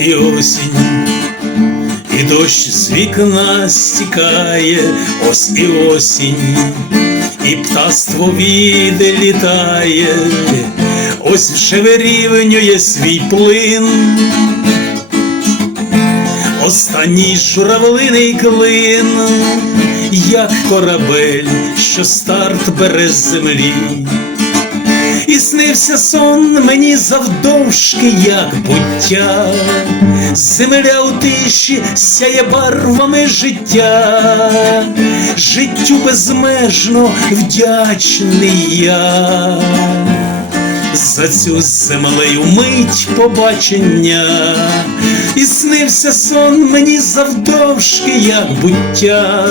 і осінь, і дощ з вікна стікає, ось і осінь, і птаство віде літає, ось вже вирівнює свій плин. Останній журавлиний клин, як корабель, що старт бере з землі. І снився сон мені завдовжки, як буття, земля у тиші сяє барвами життя, життю безмежно вдячний я. За цю землею мить побачення, і снився сон мені завдовжки, як буття,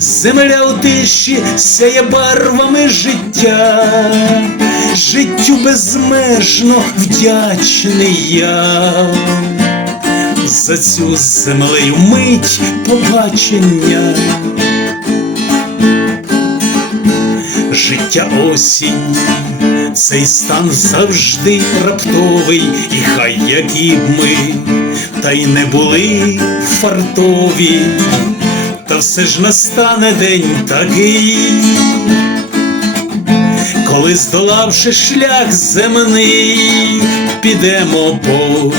земля у тиші сяє барвами життя, життю безмежно вдячний я. За цю землею мить побачення, життя осінь, цей стан завжди раптовий, і хай які б ми, та й не були фартові, та все ж настане день такий, коли здолавши шлях земний, підемо по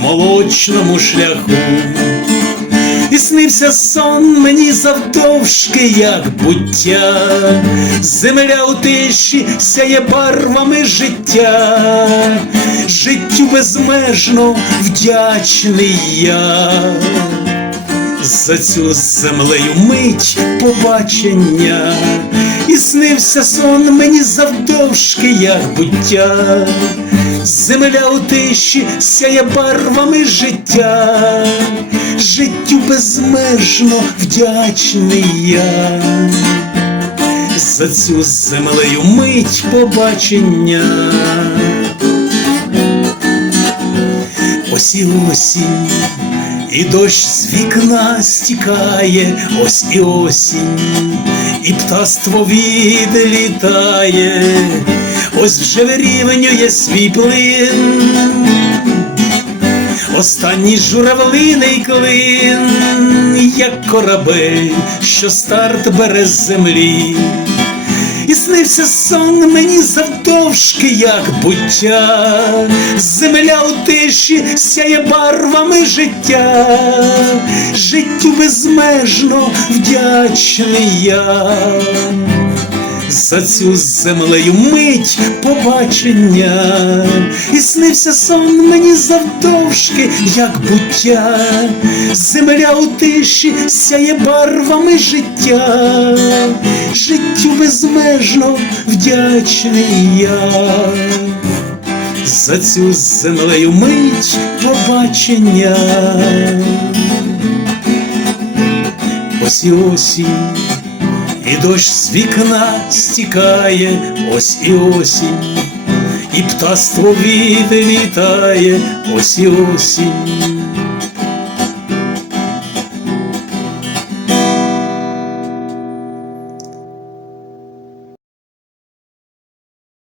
молочному шляху. І снився сон мені завдовжки, як буття, земля у тиші сяє барвами життя, життю безмежно вдячний я. За цю землею мить побачення, і снився сон мені завдовжки, як буття, земля у тиші сяє барвами життя, життю безмежно вдячний я. За цю землею мить побачення. Ось і осінь, і дощ з вікна стікає, ось і осінь, і птаство відлітає, ось вже вирівнює свій плин. Останній журавлиний клин, як корабель, що старт бере з землі. І снився сон мені завдовжки, як буття, земля у тиші сяє барвами життя, життю безмежно вдячний я. За цю землею мить побачення, і снився сон мені завдовжки, як буття, земля у тиші сяє барвами життя, життю безмежно вдячний я. За цю землею мить побачення. Ось і осінь. І дощ з вікна стікає, ось і осінь, і птаство відлітає, ось і осінь,